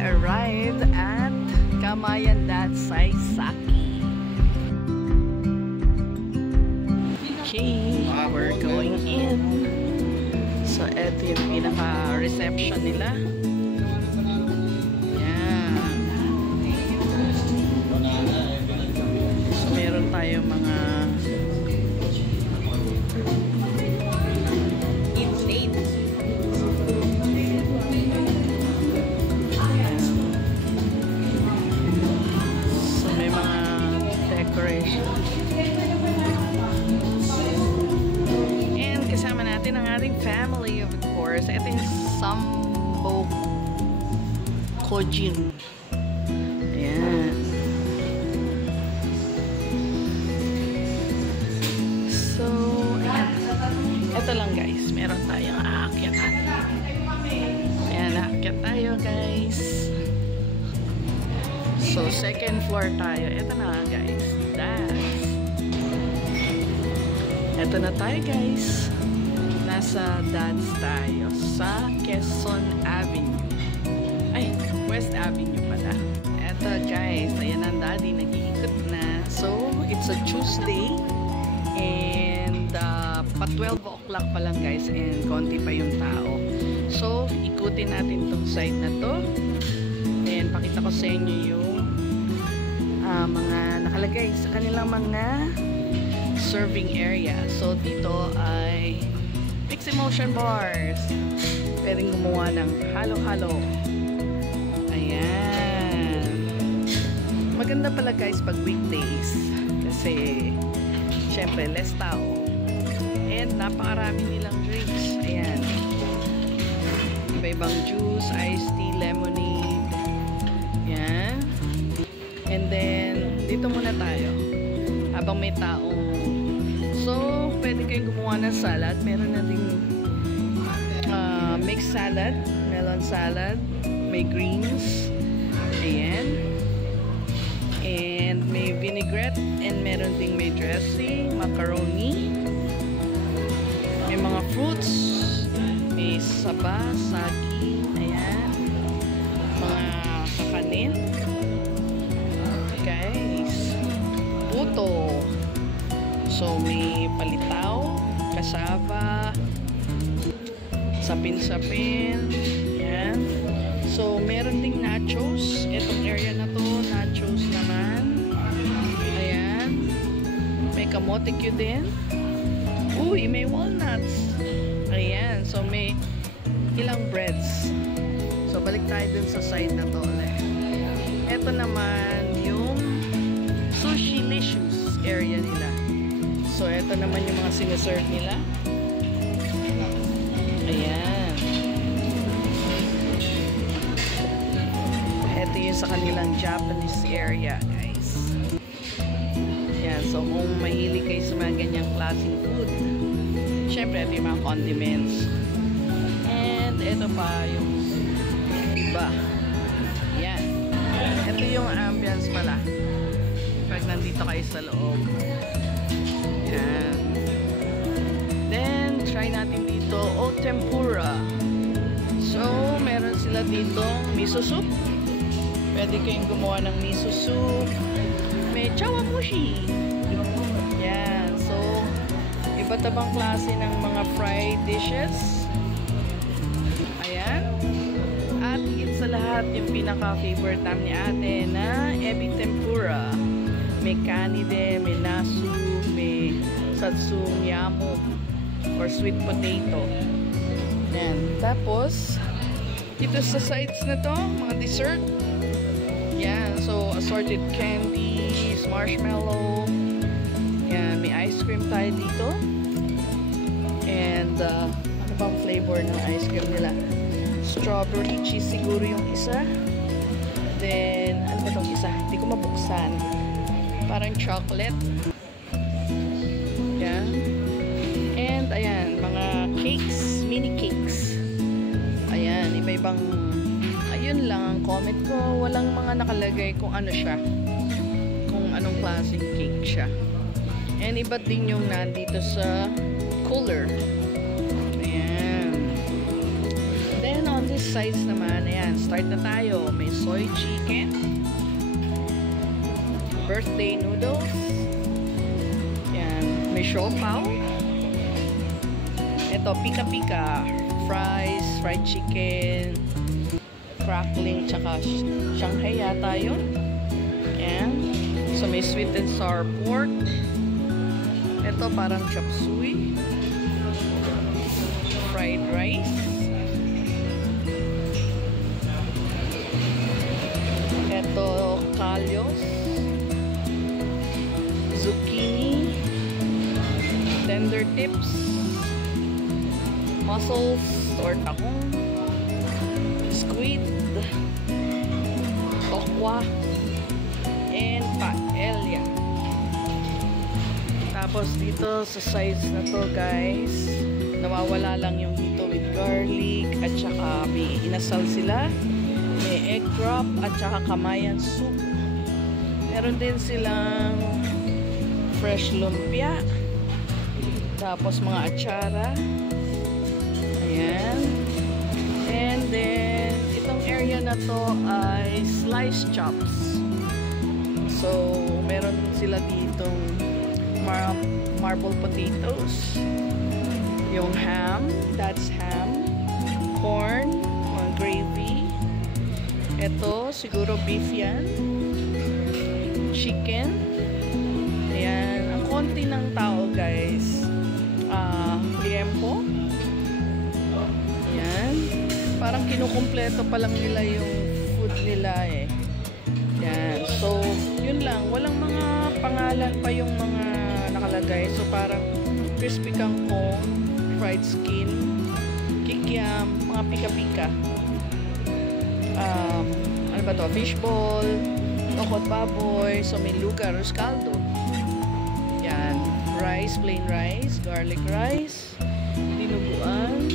arrived at Kamayan Datsai Saki. Okay, we're going in. So, eto yung pinaka-reception nila. Yan. So, meron tayong mga eat late. So, may mga decoration. And kasama natin ang ating family, of course. Ito yung Sambo Kojin. Ayan. So, ayan. Ito lang guys. Meron tayong aakyatan. Ayan, aakyat tayo guys. So, second floor tayo. Ito na guys. That's. Ito na tayo guys. Nasa Dads tayo sa Quezon Avenue. Ay, West Avenue pala. Ito guys, ayan ang daddy, nag-iikot na. So, it's a Tuesday and pa 12 o'clock pa lang guys and konti pa yung tao. So, ikutin natin tong site na to. And pakita ko sa inyo yung mga nakalagay sa kanilang mga serving area. So, dito ay Mix Emotion Bars. Pwedeng gumawa ng halo-halo. Ayan. Maganda pala guys pag weekdays. Kasi, syempre, less tao. And napakarami nilang drinks. Ayan. Iba-ibang juice, iced tea, lemonade. Ayan. And then, dito muna tayo. Habang may taong. So, pwede kayong gumawa ng salad. Meron na ding mixed salad, melon salad, may greens. Ayan. And may vinaigrette and meron ding may dressing, macaroni. May mga fruits. May saba, sagi. Ayan. Mga kakanin. Guys. Puto. So, may palitaw, kasaba, sapin-sapin, yan. So, meron ding nachos. Itong area na to, nachos naman. Ayan. May kamote Q din. Uy, may walnuts. Ayan. So, may ilang breads. So, balik tayo dun sa side na to ulit. Ito naman yung Sushi-licious area nila. So, ito naman yung mga sinaserve nila. Ayan. Ito yung sa kanilang Japanese area, guys. Ayan. So, kung mahilig kayo sa mga ganyang klaseng food, syempre, ito yung mga condiments. And, ito pa yung iba. Ayan. Ito yung ambience pala. Pag nandito kayo sa loob. Ayan. Then, try natin dito, tempura. So, meron sila dito miso soup. Pwede kayong gumawa ng miso soup. May chawamushi. Ayan. So, iba't ibang klase ng mga fried dishes. Ayan. At higit sa lahat, yung pinaka-favorite namin ni ate na ebi tempura. May kanide, may nasu, may satsung yamo or sweet potato. Yan. Tapos, dito sa sides na to, mga dessert. Yan. So, assorted candies, marshmallow. Yan. May ice cream tayo dito. And, ano bang flavor ng ice cream nila? Strawberry cheese siguro yung isa. Then, ano ba itong isa? Hindi ko mabuksan. Parang chocolate. Yan. And, ayan, mga cakes, mini cakes. Ayan, iba-ibang, ayun lang, ang comment ko, walang mga nakalagay kung ano siya. Kung anong klaseng cake siya. And, iba din yung nandito sa cooler. Ayan. Then, on this sides naman, ayan, start na tayo. May soy chicken, birthday noodles, ayan, may siopaw. Ito, pika-pika, fries, fried chicken, crackling, tsaka Shanghai yata yun. Ayan. So, may sweet and sour pork. Ito, parang chop suey. Fried rice. Ito, kalyos. Zucchini. Tender tips. Mussels or tahong. Squid. Tokwa. And paella. Tapos dito sa sides na to guys, nawawala lang yung dito with garlic at saka may inasal sila. May egg drop at saka kamayan soup. Meron din silang fresh lumpia. Tapos mga atsara. Ayan. And then, itong area na to ay sliced chops. So, meron sila ditong marble potatoes. Yung ham, that's ham. Corn, gravy. Ito, siguro beef yan. Chicken. Ayan. Ang konti ng tao, guys. Liempo. Ayan. Parang kinukumpleto pa lang nila yung food nila eh. Ayan. So, yun lang. Walang mga pangalan pa yung mga nakalagay. So, parang crispy kangkong, fried skin, kikiam, mga pika-pika. Ano ba to? Fishball, tokot baboy, so may lugar, caldo. Yan. Rice, plain rice, garlic rice, dinuguan,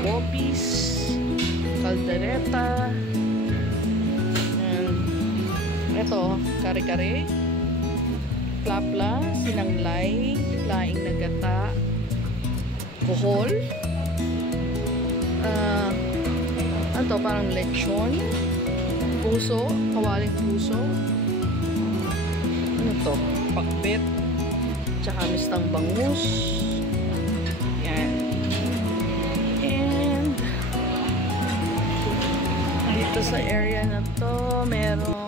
popis, caldereta, ito, kare-kare, plapla, sinanglay, laing na gata, kuhol, ano to, parang lechon, puso, kawaling puso, ano to, pakbet, tsaka mistang bangus, yan. And dito sa area na to, merong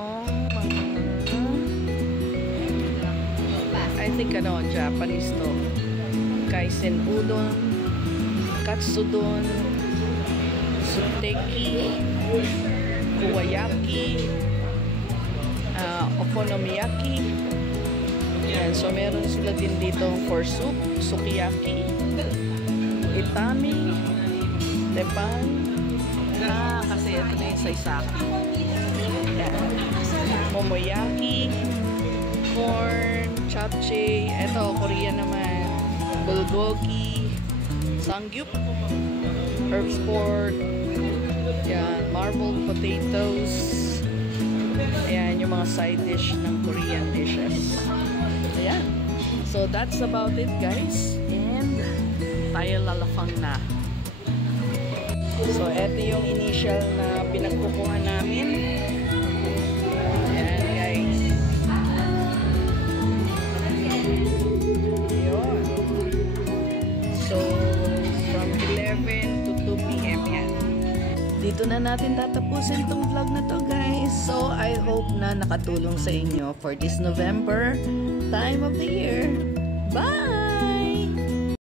I think Japanese to. Kaisen udon, katsudon, suteki, kuwayaki, okonomiyaki. Yan. So, meron sila din dito for soup, sukiyaki, itami, tepan, kasi ito na yung saisaki. Yan. Momoyaki, corn, japchae, eto, Korean naman, bulgogi, samgyup, herbs pork, yan, marbled potatoes, ayan, yung mga side dish ng Korean dishes. Ayan. So, that's about it, guys. And, tayo lalafang na. So, eto yung initial na pinagkukuha namin. Ayan, guys. Ayun. So, from 11 to 2 p.m. yan. Dito na natin tatapusin tong vlog na to, guys. So, I hope na nakatulong sa inyo for this November time of the year. Bye!